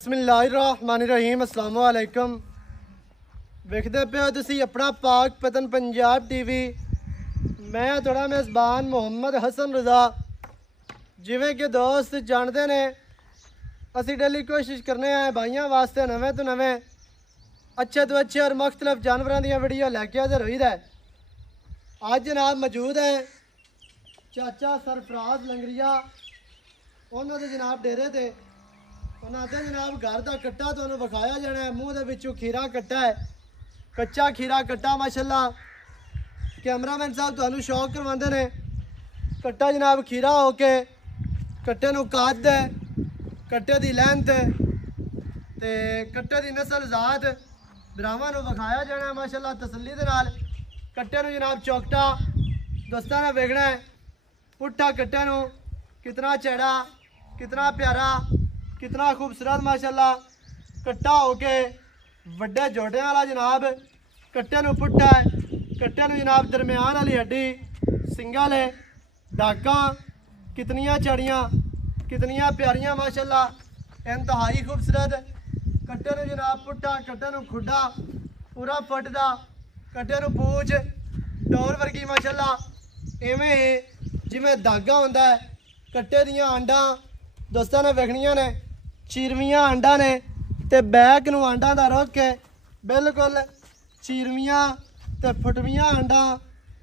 बिस्मिल्लाहिर्रहमानिर्रहीम अस्सलाम वालेकुम। वेखदे पे हो तुसी अपना पाक पतन पंजाब टीवी। मैं थोड़ा मेज़बान मोहम्मद हसन रज़ा। जिवें कि दोस्त जानते ने असी डेली कोशिश करने आए भाइयों वास्ते नवें तो नवें अच्छे तो अच्छे और मुख्तलिफ जानवरों दी वीडियो लैके हाज़र होई दा। अज जनाब मौजूद है चाचा सरफराज लंगरिया उन्होंने जनाब डेरे ते उन्होंने जनाब घर का कट्टा तो विखाया जाना है। मूँह के खीरा कट्टा है, कच्चा खीरा कट्टा माशाल्लाह। कैमरामैन साहब तो शौक करवाते ने कट्टा जनाब खीरा हो के कट्टे कद है, कट्टे की लैंथ ते कट्टे की नस्ल जात भरावां विखाया जाना है माशाल्लाह तसल्ली दे नाल। कट्टे जनाब चौकटा दोस्तों ने वेखना है पुट्ठा कट्टे कितना चैड़ा, कितना प्यारा, कितना खूबसूरत माशाल्लाह कट्टा हो के वड्डे जोड़े वाला जनाब कट्टे पुट्ठा है। कट्टे जनाब दरम्यान वाली हड्डी सिंगल है, डाका कितनियाँ चढ़ियाँ, कितनियाँ प्यारियाँ माशाल्लाह इंतहाई खूबसूरत। कट्टे जनाब पुट्ठा, कट्टे खुड्डा पूरा फटदा, कट्टे पूछ डोर वर्गी माशाल्लाह। इवें ही जिमें धागा होंदा है कट्टे दियाँ आंडा दोस्तों ने वेखनियां ने चीरवियाँ आंडा ने ते बैक नूं आंडा दा रोक के बिल्कुल चीरवियाँ ते फुटवियाँ आंडा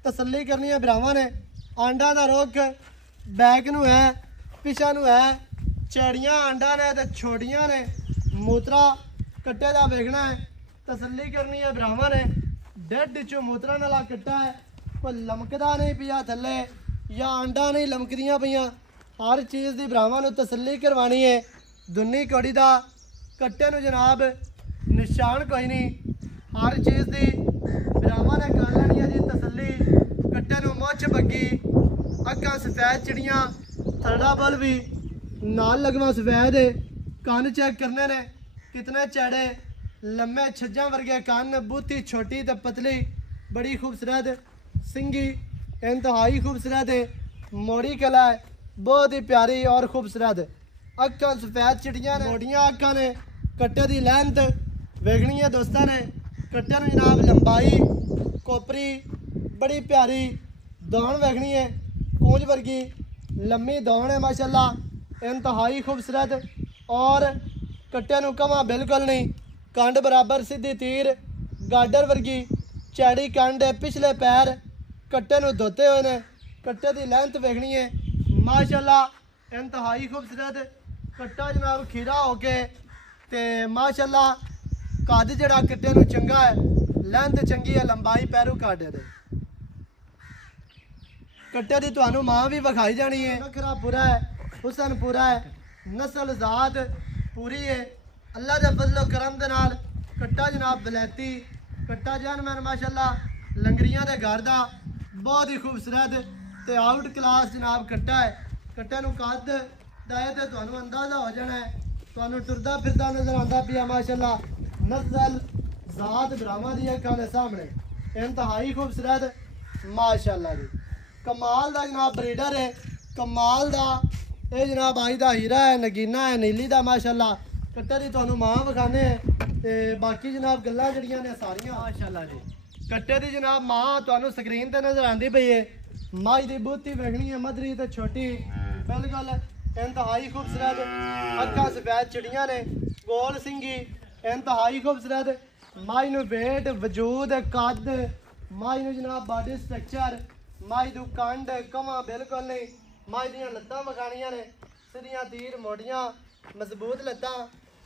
तसल्ली करनी है भरावां ने। आंडा दा रोक बैक नूं है, पिछा नूं है, चैड़ियाँ आंडा ने ते छोटियां ने। मूत्रा कट्टे दा वेखना है तसल्ली करनी है भरावां ने। डेढ़ चो मूत्रा नाला कट्टा है, कोई लमकदा नहीं पिया थल्ले या आंडा नहीं लमकदियाँ पियाँ। हर चीज़ की भरावां नूं तसल्ली करवानी है। दुन्नी कौड़ी का कट्टे जनाब निशान कोई नहीं, हर चीज़ की भरावां ने कर लैनी है जी तसल्ली। कट्टे मुछ बग्गी, अक्कां सफेद चिड़ियाँ, थड़ा बल भी नाल लगवा सफेद है। कान चेक करने ने कितने चैड़े लम्बे छज्जां वर्गे कान, बूथी छोटी तो पतली बड़ी खूबसूरत, सिंगी इंतहाई खूबसूरत है, मोड़ी कला है बहुत ही प्यारी और खूबसूरत। अक्कां सफेद चिड़ियाँ ने, मोटियां अक्कां ने। कट्टे की लैंथ वेखनी है दोस्तों ने। कट्टे जनाब लंबाई कोपरी बड़ी प्यारी, दौड़ वेखनी है कूंज वर्गी लम्मी दौड़ है माशाल्लाह इंतहाई खूबसूरत। और कट्टे कमा बिल्कुल नहीं, कंड बराबर सीधी तीर गाडर वर्गी चैड़ी कंड है, पिछले पैर कट्टे धोते हुए ने। कट्टे की लैंथ वेखनी है माशाल्लाह इंतहाई खूबसूरत। कट्टा जनाब खीरा हो के ते माशाल्लाह कद जड़ा कट्टे चंगा है, लैंथ चंगी है, लंबाई पैरू काटे दे। कट्टे की तुहानू मां भी विखाई जानी है। नखरा पूरा है, हुसन पूरा है, नस्ल जात पूरी है। अल्लाह के फजलो करम दे नाल कट्टा जनाब बलैती कट्टा जानवर माशाल्लाह लंगरियां दे घर दा बहुत ही खूबसूरत ते आउट क्लास जनाब कट्टा है। कट्टे कद दाए तो तुहानू अंदाजा हो जाना है, तुहानू टुरदा फिरदा नजर आंदा पिया माशाल्लाह। नस्ल जात भरावां दी अखां दे सामने इंतहाई खूबसूरत माशाल्लाह जी। कमाल दा जनाब ब्रीडर है, कमाल दा ये जनाब आई दा हीरा है, नगीना है, नीली दा माशाल्लाह। कट्टे दी तुहानू मां विखाने ते बाकी जनाब गल्लां जड़ियां ने सारियां माशाल्लाह जी। कट्टे दी जनाब मां तुहानू स्क्रीन ते नजर आंदी पई है। माई दी बूथी वेखनी है मदरी ते छोटी बिल्कुल इंतहाई खूबसूरत। अक्खां सफेद चिड़ियाँ ने, गोल सिंगी इंतहाई खूबसूरत। माई नू वेट वजूद कद, माई नू जनाब बॉडी स्ट्रक्चर, माई दू कंड कमा बिल्कुल नहीं। माई दियां लत्तां विखानियां ने सीधियां तीर मोटियां मजबूत लत्तां।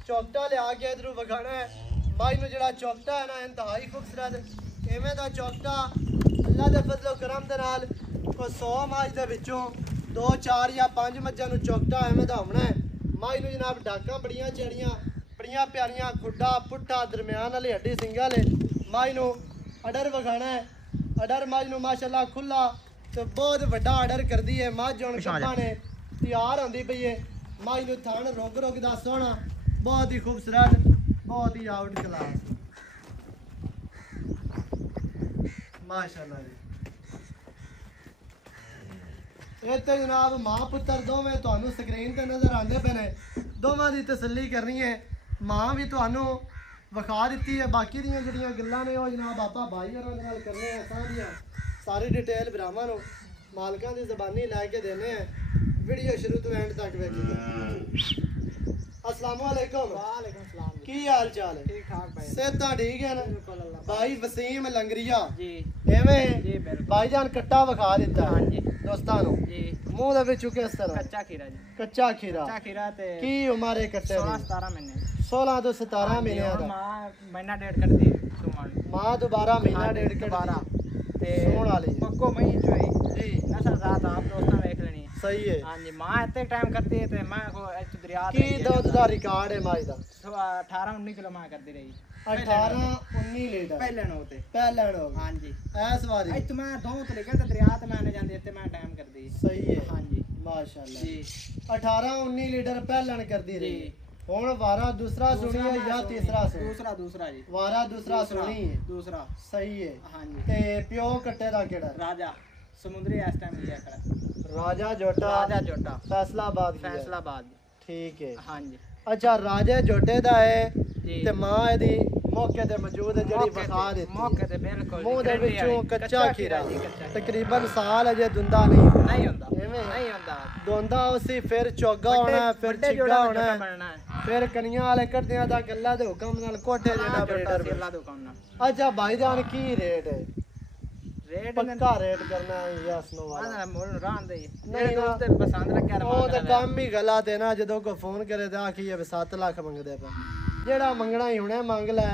चौकटा लिया के इधरों विखाना है। माई नू जड़ा चौकटा है ना इंतहाई खूबसूरत। इवें दा चौकटा अल्लाह दे फजलो करम दे नाल कोई 100 माई दे विचों 2 4 या 5 मज्जां नू चौकटा एवें दा होना है। माई नू जनाब डाकां बड़ियां चढ़ियां बड़ियां प्यारियां, खुड्डा पुट्ठा दरम्यान वाली हड्डी सिंगल है। माई नू अडर विखाना है। अडर माई नू माशाल्लाह खुला तो बहुत वड्डा अडर कर दी है। मझ हुण कब्बां ने तैयार होंदी पई है। माई नू थण रुग रुग दा सोहना बहुत ही खूबसूरत, बहुत ही आउट क्लास माशाल्लाह जी। इतने जनाब मां पुत्र दोवें तुहानू स्क्रीन पर नजर आते पे ने। दोवां की तसल्ली करनी है ਮਾਂ ਵੀ ਤੁਹਾਨੂੰ ਵਿਖਾ ਦਿੱਤੀ ਹੈ। ਬਾਕੀ ਦੀਆਂ ਜਿਹੜੀਆਂ ਗੱਲਾਂ ਨੇ ਉਹ ਜਨਾਬ ਆਪਾਂ ਭਾਈ ਹੋਰਾਂ ਦੇ ਨਾਲ ਕਰਨੇ ਆ ਸਾਰੀਆਂ, ਸਾਰੀ ਡਿਟੇਲ ਭਰਾਵਾਂ ਨੂੰ ਮਾਲਕਾਂ ਦੀ ਜ਼ਬਾਨੀ ਲੈ ਕੇ ਦੇਣੇ ਆ। ਵੀਡੀਓ ਸ਼ੁਰੂ ਤੋਂ ਐਂਡ ਤੱਕ ਵੇਖੋ। अस्सलाम वालेकुम। वालेकुम सलाम। की हाल चाल है? ठीक ठाक भाई। सेहत ठीक है ना? बिल्कुल अल्लाह। भाई वसीम लंगरिया जी एवें जी बिल्कुल। भाईजान कट्टा विखा दिता हाँ जी दोस्तां नु जी। मूंह दे विचों किस तरह कच्चा खीरा जी। कच्चा खीरा। कच्चा खीरा ते की उम्र है कट्टे 16-17 महीने। 16 तो 17 महीने दा। मां महीना डेढ़ कर दी सुमन। मां दोबारा महीना डेढ़ के दोबारा ते सोण वाली पक्को मई चोई जी। नस्ल रात आप दोस्तां देख लेनी है। सही है। हां जी मां इतने टाइम करती है ते मां को इच दरिया की दूध दा रिकॉर्ड है माई दा? 18-19 किलो मां करती रही। 18-19 लीटर पहले नो ते पहले नो। हां जी ऐस वारी इच मैं दो तो लेकर ते दरिया ते मैंने जांदी इत्ते मैं टाइम कर दी। सही है। हां जी माशाल्लाह जी 18-19 लीटर पहलन कर दी रही। जी। ਹੁਣ ਵਾਰਾ ਦੂਸਰਾ ਸੁਣੀ ਹੈ ਜਾਂ ਤੀਸਰਾ ਸੁਣੀ? दूसरा जी। ਵਾਰਾ ਦੂਸਰਾ ਸੁਣੀ ਹੈ। दूसरा ਸਹੀ ਹੈ। हाँ जी ਤੇ ਪਿਓ ਕੱਟੇ ਦਾ ਕਿਹੜਾ? राजा समुद्री इस टाइम लिया खड़ा। ਰਾਜਾ ਜੋਟਾ राजा जोटा ਫੈਸਲਾਬਾਦ ਦੀ ਹੈ। फैसलाबाद। ਠੀਕ ਹੈ। हाँ जी ਅੱਛਾ ਰਾਜੇ ਜੋਟੇ ਦਾ ਹੈ जी। ਤੇ ਮਾਂ ਇਹਦੀ ਮੌਕੇ ਤੇ ਮੌਜੂਦ ਹੈ ਜਿਹੜੀ ਵਿਖਾ ਦਿੱਤੀ मौके ते बिल्कुल ਮੂੰਹ ਦੇ ਵਿੱਚੋਂ ਕੱਚਾ ਖੀਰਾ जी कच्चा ਤਕਰੀਬਨ ਸਾਲ ਅਜੇ ਦੁੰਦਾ ਨਹੀਂ नहीं होता एवें? नहीं होता। ਦੋਂਦਾ ਉਸੇ ਫਿਰ ਚੋਗਾ ਹੋਣਾ ਹੈ, ਫਿਰ बड़े ਚਿੱਗਾ जोड़ा ਹੋਣਾ ਹੈ, बनना है। ਫਿਰ ਕਣੀਆਂ ਵਾਲੇ ਕੱਢਦਿਆਂ ਦਾ ਗੱਲਾਂ ਦੇ ਹੁਕਮ ਨਾਲ ਕੋਠੇ ਜਿਹੜਾ जोटा ਬਰੇਡਰ से अल्लाह दुकान ना ਅੱਛਾ ਭਾਈਜਾਨ ਕੀ ਰੇਟ ਹੈ? रेट ਪੱਕਾ ਰੇਟ ਕਰਨਾ ਹੈ ਜਾਂ ਸਨੋ ਵਾਲਾ? आना मोल रान दे नहीं नहीं ना। दोस्त पसंद लग गया ਉਹ ਤਾਂ ਕੰਮ ਹੀ ਗਲਤ ਹੈ ਨਾ। ਜਦੋਂ ਕੋਈ ਫੋਨ ਕਰੇ ਤਾਂ ਆਖੀਏ ਵੀ 7 ਲੱਖ ਮੰਗਦੇ ਪਏ। ਜਿਹੜਾ ਮੰਗਣਾ ਹੀ ਹੁਣੇ ਮੰਗ ਲੈ।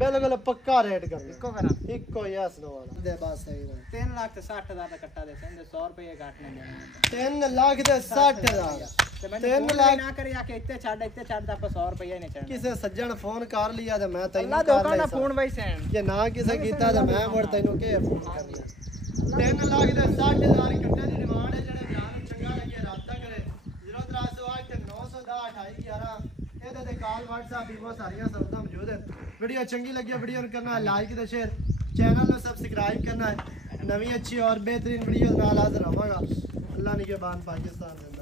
ਬਿਲਕੁਲ ਪੱਕਾ ਰੇਟ ਕਰਨਾ इको करा ਇੱਕੋ ਹੀ ਸਨੋ ਵਾਲਾ ਦੇ ਬਸ ਸਹੀ ਹੈ। 3,60,000 ਦਾ ਕੱਟਾ ਦੇ ਸੰਦੇ 100 ਰੁਪਏ ਘੱਟ ਨਹੀਂ ਦੇਣਾ। 3 ਲੱਖ ਦੇ 60,000 ਤੇ ਮੈਨੂੰ ਤਿੰਨ ਫੋਨ ਲੱਖ। ਨਾ ਕਰੀ ਆ ਕੇ ਇੱਥੇ ਛੱਡ ਤਾਂ ਆਪਾਂ 100 ਰੁਪਏ ਨਹੀਂ ਚੜਨਾ। ਕਿਸੇ ਸੱਜਣ ਫੋਨ ਕਰ ਲਿਆ ਤੇ ਮੈਂ ਤੈਨੂੰ ਅੱਲਾ ਕਰ ਦੁਕਾਨ ਦਾ ਲਿਆ ਫੋਨ ਵਈ ਸੈਨ ਜੇ ਨਾ ਕਿਸੇ ਕੀਤਾ ਤਾਂ ਮੈਂ ਮੁੜ ਤੈਨੂੰ ਕੀ ਫੋਨ ਕਰਨਾ। 3 ਲੱਖ ਦੇ 60,000 ਕੱਟੇ ਦੀ ਡਿਮਾਂਡ ਹੈ। ਜਿਹੜੇ ਵਿਆਹ ਨੂੰ ਚੰਗਾ ਲੱਗੇ ਰਾਬਤਾ ਕਰੇ 0308 910 2811 ਇਹਦੇ ਤੇ ਕਾਲ WhatsApp ਈਮੋ ਸਾਰੀਆਂ ਸਹੂਲਤਾਂ ਮੌਜੂਦ ਹੈ। ਵੀਡੀਓ ਚੰਗੀ ਲੱਗੀ ਵੀਡੀਓ ਨੂੰ ਕਰਨਾ ਲਾਈਕ ਤੇ ਸ਼ੇਅਰ, ਚੈਨਲ ਨੂੰ ਸਬਸਕ੍ਰਾਈਬ ਕਰਨਾ ਹੈ। ਨਵੀਂ ਅੱਛੀ और बेहतरीन वीडियो ਨਾਲ ਹਾਜ਼ਰ ਹੋਵਾਂਗਾ। ਅੱਲਾ ਨਿਗਹਿਬਾਨ ਪਾਕਿस्तान।